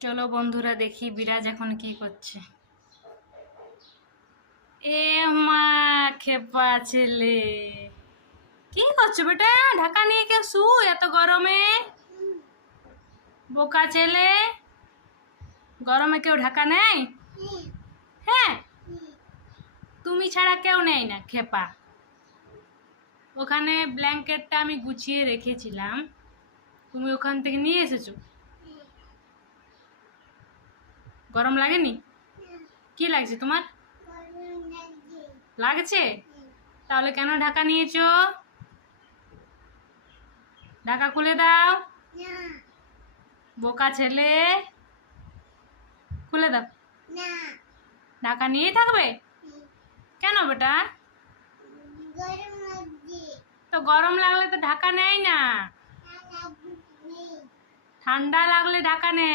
চলো বন্ধুরা দেখি বিরাজ এখন কি করছে। এ মা, খেপা ছেলে, কি করছো বেটা? ঢাকা নিয়ে কেউ শুই এত গরমে? বোকা ছেলে, গরমে কেউ ঢাকা নেয়? হ্যাঁ, তুমি ছাড়া কেউ নেই না খেপা। ওখানে ব্ল্যাঙ্কেটটা আমি গুছিয়ে রেখেছিলাম, তুমি ওখান থেকে নিয়ে এসেছো। গরম লাগেনি? কি লাগছে তোমার? লাগছে? তাহলে কেন ঢাকা নিয়েছো? ঢাকা খুলে দাও। বোকা ছেলে, খুলে দাও। ঢাকা নিয়েই থাকবে? কেন বেটা? তো গরম লাগলে তো ঢাকা নেয় না, ঠান্ডা লাগলে ঢাকা নেয়।